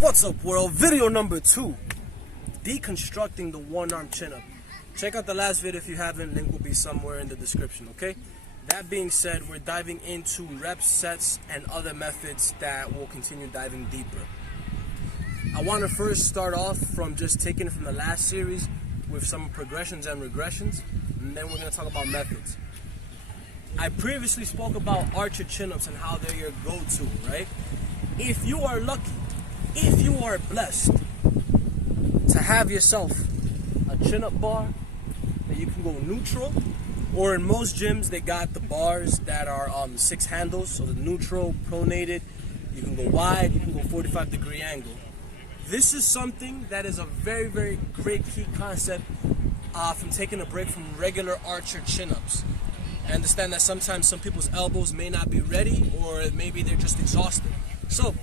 What's up, world? Video number 2, deconstructing the one-arm chin-up. Check out the last video if you haven't. Link will be somewhere in the description, okay? That being said, we're diving into reps, sets, and other methods that will continue diving deeper. I want to first start off from just taking it from the last series with some progressions and regressions, and then we're going to talk about methods. I previously spoke about archer chin-ups and how they're your go-to, right? If you are lucky, if you are blessed to have yourself a chin-up bar that you can go neutral, or in most gyms they got the bars that are 6 handles, so the neutral, pronated, you can go wide, you can go 45-degree angle. This is something that is a very, very great key concept from taking a break from regular archer chin-ups. I understand that sometimes some people's elbows may not be ready, or maybe they're just exhausted. So,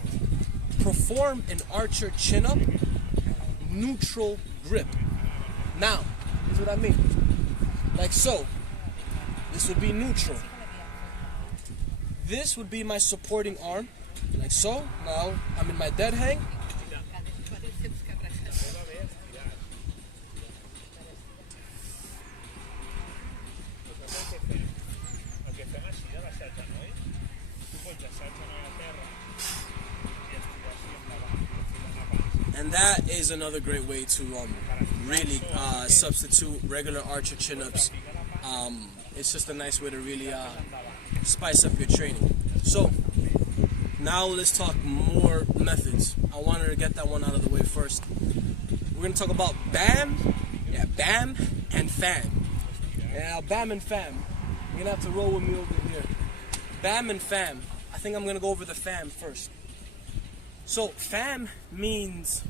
perform an archer chin-up, neutral grip. Now, here's what I mean. Like so. This would be neutral. This would be my supporting arm, like so. Now, I'm in my dead hang. And that is another great way to really substitute regular archer chin-ups. It's just a nice way to really spice up your training. So now let's talk more methods. I wanted to get that one out of the way first. We're going to talk about B.A.M, B.A.M and F.A.M. Now B.A.M and F.A.M, you're going to have to roll with me over here. B.A.M and F.A.M. I think I'm going to go over the F.A.M first. So F.A.M means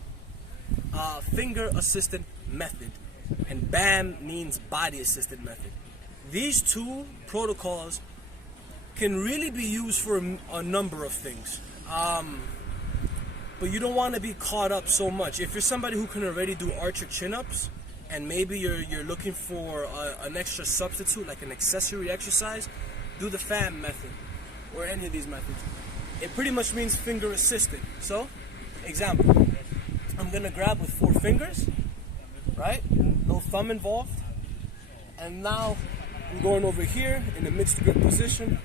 finger assisted method, and B.A.M means body assisted method. These two protocols can really be used for a number of things, but you don't want to be caught up so much. If you're somebody who can already do archer chin-ups, and maybe you're looking for an extra substitute, like an accessory exercise, do the F.A.M method or any of these methods. It pretty much means finger assisted. So, example, I'm gonna grab with 4 fingers, right? No thumb involved. And now I'm going over here in the mixed grip position,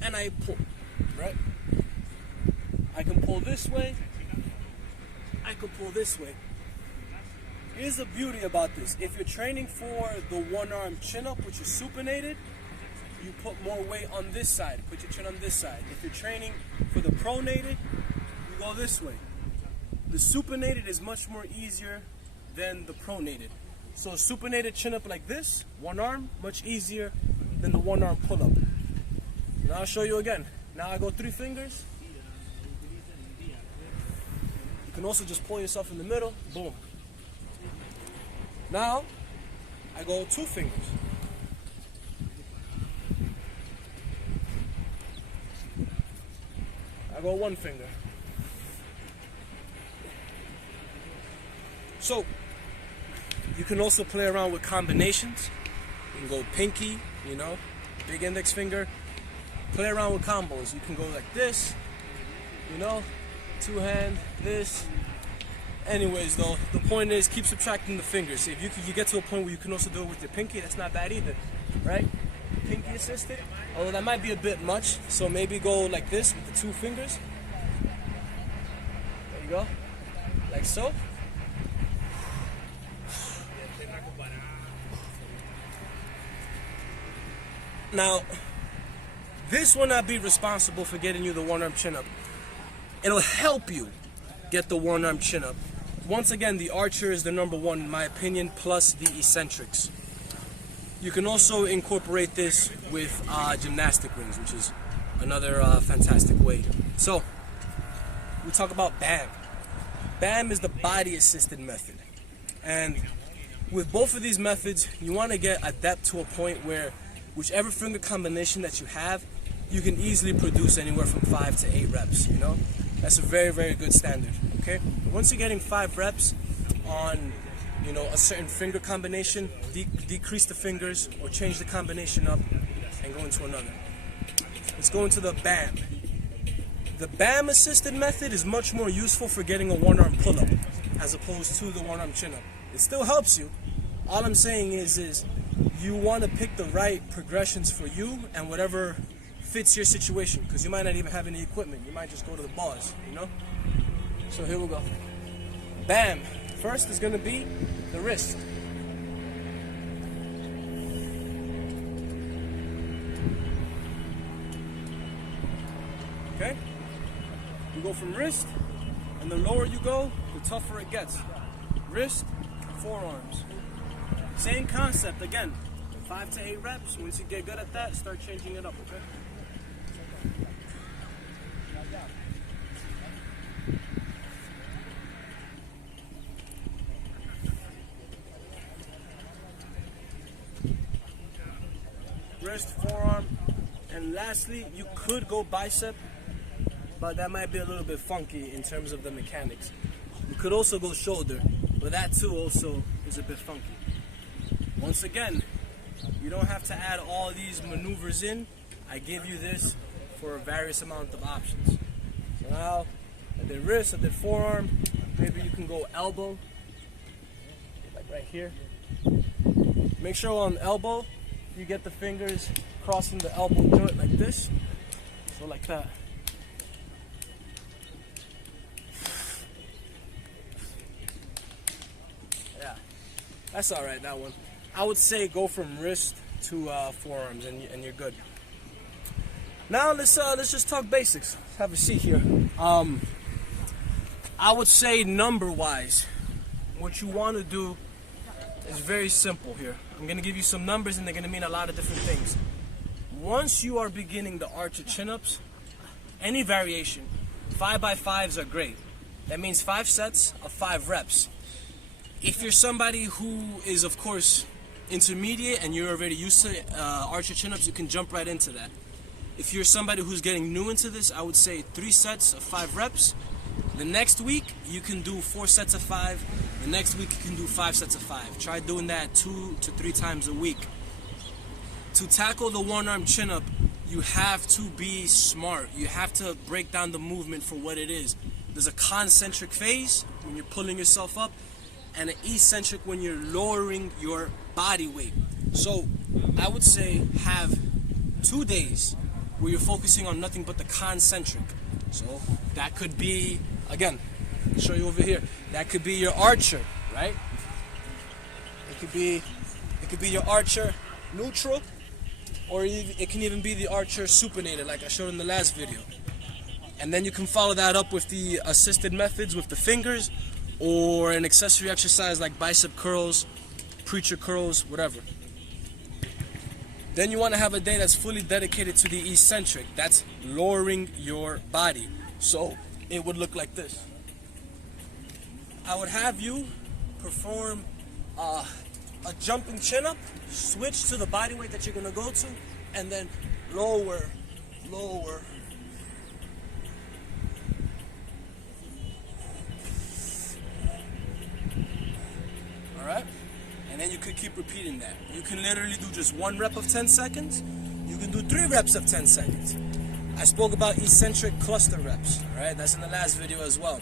and I pull, right? I can pull this way, I can pull this way. Here's the beauty about this. If you're training for the one-arm chin-up, which is supinated, you put more weight on this side, put your chin on this side. If you're training for the pronated, you go this way. The supinated is much more easier than the pronated. So a supinated chin up like this, one arm, much easier than the one arm pull up. Now I'll show you again. Now I go 3 fingers. You can also just pull yourself in the middle, boom. Now I go 2 fingers. I go 1 finger. So, you can also play around with combinations. You can go pinky, you know, big index finger. Play around with combos. You can go like this, you know, 2 hand, this. Anyways, though, the point is keep subtracting the fingers. If you get to a point where you can also do it with your pinky, that's not bad either, right? Pinky assisted, although that might be a bit much, so maybe go like this with the 2 fingers. There you go, like so. Now, this will not be responsible for getting you the one-arm chin-up. It'll help you get the one-arm chin-up. Once again, the archer is the #1 in my opinion, plus the eccentrics. You can also incorporate this with gymnastic rings, which is another fantastic way. So, we talk about B.A.M. B.A.M is the body-assisted method. And with both of these methods, you want to get adept to a point where whichever finger combination that you have, you can easily produce anywhere from 5 to 8 reps, you know? That's a very, very good standard, okay? Once you're getting 5 reps on, you know, a certain finger combination, decrease the fingers or change the combination up and go into another. Let's go into the B.A.M. The B.A.M assisted method is much more useful for getting a one-arm pull-up as opposed to the one-arm chin-up. It still helps you. All I'm saying is you want to pick the right progressions for you and whatever fits your situation, because you might not even have any equipment. You might just go to the bars, you know? So here we go. B.A.M. First is going to be the wrist. Okay? You go from wrist, and the lower you go, the tougher it gets. Wrist, forearms. Same concept again. 5 to 8 reps. Once you get good at that, start changing it up, okay? Wrist, forearm, and lastly, you could go bicep, but that might be a little bit funky in terms of the mechanics. You could also go shoulder, but that too also is a bit funky. Once again, you don't have to add all these maneuvers in. I give you this for a various amount of options. So now, I did wrist, I did forearm. Maybe you can go elbow, like right here. Make sure on elbow, you get the fingers crossing the elbow joint like this. So like that. Yeah, that's all right, that one. I would say go from wrist to forearms and you're good. Now let's just talk basics. Let's have a seat here. I would say number-wise, what you want to do is very simple here. I'm going to give you some numbers and they're going to mean a lot of different things. Once you are beginning the arch of chin-ups, any variation, 5x5s are great. That means 5 sets of 5 reps. If you're somebody who is, of course, intermediate and you're already used to arch of chin-ups, you can jump right into that. If you're somebody who's getting new into this, I would say 3 sets of 5 reps. The next week, you can do 4 sets of 5. The next week, you can do 5 sets of 5. Try doing that 2 to 3 times a week. To tackle the one-arm chin-up, you have to be smart. You have to break down the movement for what it is. There's a concentric phase when you're pulling yourself up, and an eccentric when you're lowering your body weight. So I would say have 2 days where you're focusing on nothing but the concentric. So that could be, again, I'll show you over here. That could be your archer, right? It could be your archer neutral, or it can even be the archer supinated, like I showed in the last video. And then you can follow that up with the assisted methods with the fingers, or an accessory exercise like bicep curls, preacher curls, whatever. Then you want to have a day that's fully dedicated to the eccentric. That's lowering your body. So it would look like this. I would have you perform a jumping chin-up, switch to the body weight that you're going to go to, and then lower, lower. Alright? And then you could keep repeating that. You can literally do just 1 rep of 10 seconds. You can do 3 reps of 10 seconds. I spoke about eccentric cluster reps. Alright? That's in the last video as well.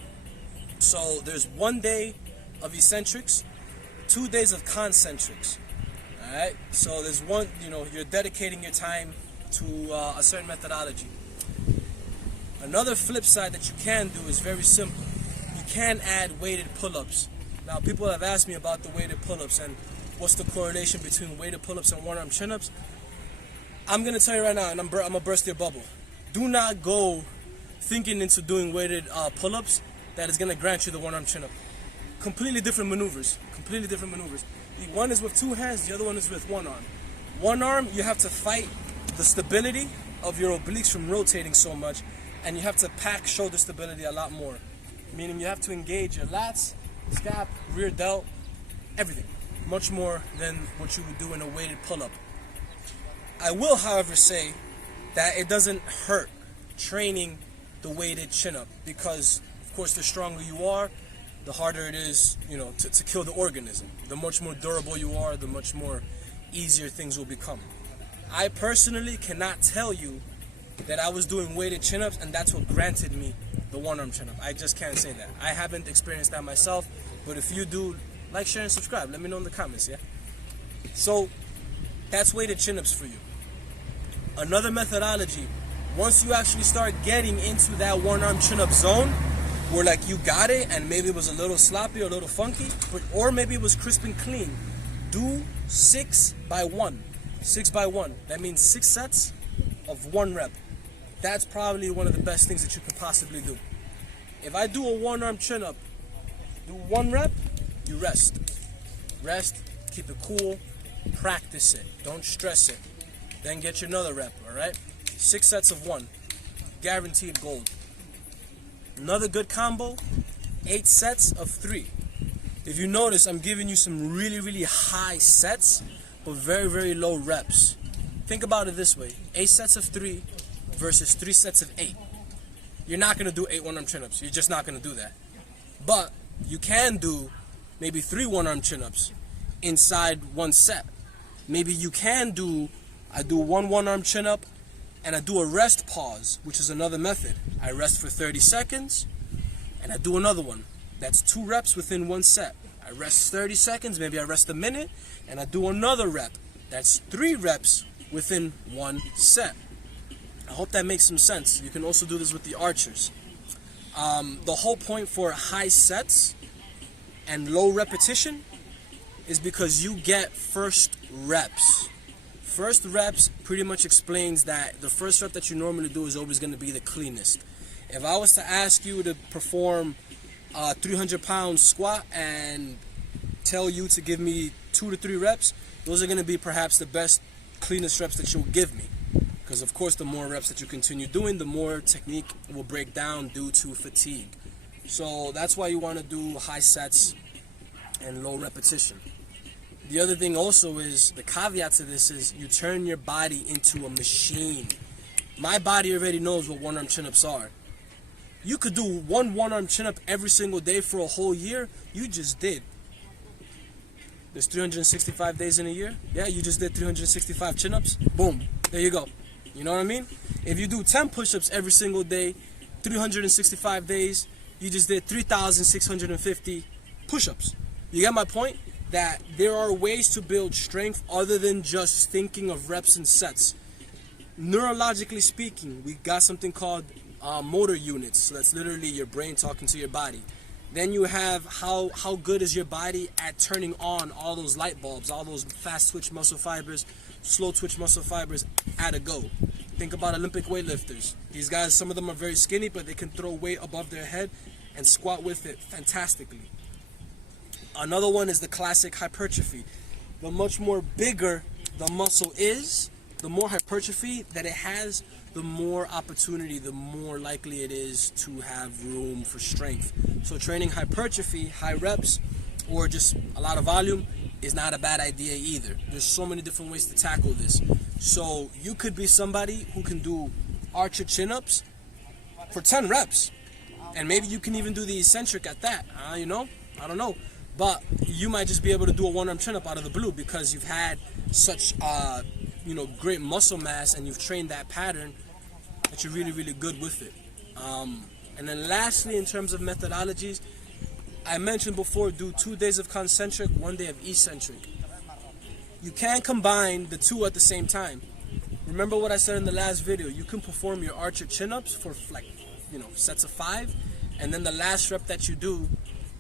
So there's 1 day of eccentrics, 2 days of concentrics. Alright? So there's one, you're dedicating your time to a certain methodology. Another flip side that you can do is very simple. You can add weighted pull-ups. Now, people have asked me about the weighted pull-ups and what's the correlation between weighted pull-ups and one-arm chin-ups. I'm going to tell you right now, and I'm going to burst your bubble. Do not go thinking into doing weighted pull-ups that is going to grant you the one-arm chin-up. Completely different maneuvers. Completely different maneuvers. One is with 2 hands, the other one is with 1 arm. 1 arm, you have to fight the stability of your obliques from rotating so much, and you have to pack shoulder stability a lot more. Meaning you have to engage your lats, scap, rear delt, everything. Much more than what you would do in a weighted pull-up. I will, however, say that it doesn't hurt training the weighted chin-up because, of course, the stronger you are, the harder it is, to kill the organism. The much more durable you are, the much more easier things will become. I personally cannot tell you that I was doing weighted chin-ups and that's what granted me the one-arm chin-up. I just can't say that. I haven't experienced that myself, but if you do, like, share, and subscribe. Let me know in the comments, yeah? So, that's weighted chin-ups for you. Another methodology, once you actually start getting into that one-arm chin-up zone, where like you got it and maybe it was a little sloppy or a little funky, or maybe it was crisp and clean, do 6 by 1. 6 by 1. That means 6 sets of 1 rep. That's probably one of the best things that you can possibly do. If I do a one-arm chin-up, do 1 rep, you rest. Rest, keep it cool, practice it. Don't stress it. Then get you another rep, alright? 6 sets of 1. Guaranteed gold. Another good combo, 8 sets of 3. If you notice, I'm giving you some really, really high sets, but very, very low reps. Think about it this way. 8 sets of 3 versus 3 sets of 8. You're not going to do 8 one-arm chin-ups. You're just not going to do that. But you can do maybe 3 one-arm chin-ups inside 1 set. Maybe you can do, I do 1 one-arm chin-up and I do a rest pause, which is another method. I rest for 30 seconds and I do another one. That's 2 reps within 1 set. I rest 30 seconds, maybe I rest a minute, and I do another rep. That's 3 reps within 1 set. I hope that makes some sense. You can also do this with the archers. The whole point for high sets and low repetition is because you get first reps. First reps pretty much explains that the first rep that you normally do is always going to be the cleanest. If I was to ask you to perform a 300-pound squat and tell you to give me 2 to 3 reps, those are going to be perhaps the best, cleanest reps that you'll give me. Because of course the more reps that you continue doing, the more technique will break down due to fatigue. So that's why you want to do high sets and low repetition. The other thing also is, the caveat to this is, you turn your body into a machine. My body already knows what one-arm chin-ups are. You could do one-arm chin-up every single day for a whole year. You just did. There's 365 days in a year. Yeah, you just did 365 chin-ups. Boom. There you go. You know what I mean? If you do 10 push-ups every single day, 365 days, you just did 3,650 push-ups. You get my point? That there are ways to build strength other than just thinking of reps and sets. Neurologically speaking, we got something called motor units. So that's literally your brain talking to your body. Then you have how good is your body at turning on all those light bulbs, all those fast twitch muscle fibers, slow twitch muscle fibers at a go. Think about Olympic weightlifters. These guys, some of them are very skinny, but they can throw weight above their head and squat with it fantastically. Another one is the classic hypertrophy. The much more bigger the muscle is, the more hypertrophy that it has, the more opportunity, the more likely it is to have room for strength. So training hypertrophy, high reps, or just a lot of volume is not a bad idea either. There's so many different ways to tackle this. So you could be somebody who can do archer chin-ups for 10 reps. And maybe you can even do the eccentric at that, you know? I don't know. But you might just be able to do a one-arm chin-up out of the blue because you've had such great muscle mass and you've trained that pattern that you're really, really good with it. And then lastly, in terms of methodologies, I mentioned before, do 2 days of concentric, 1 day of eccentric. You can combine the 2 at the same time. Remember what I said in the last video, you can perform your archer chin-ups for sets of 5, and then the last rep that you do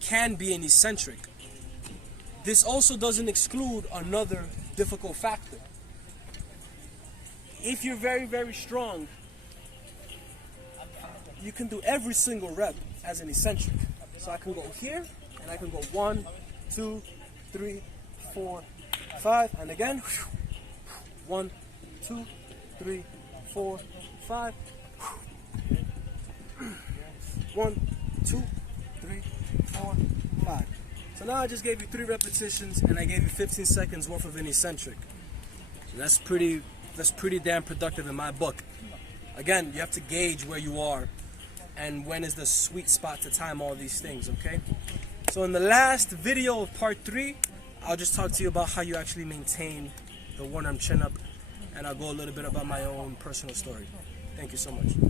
can be an eccentric. This also doesn't exclude another difficult factor. If you're very, very strong, you can do every single rep as an eccentric. So I can go here, and I can go 1, 2, 3, 4, 5, and again, 1, 2, 3, 4, 5, 1, 2, 3, 4, 5. So now I just gave you 3 repetitions, and I gave you 15 seconds worth of an eccentric. So that's pretty damn productive in my book. Again, you have to gauge where you are and when is the sweet spot to time all these things, okay? So in the last video of part 3, I'll just talk to you about how you actually maintain the one-arm chin-up, and I'll go a little bit about my own personal story. Thank you so much.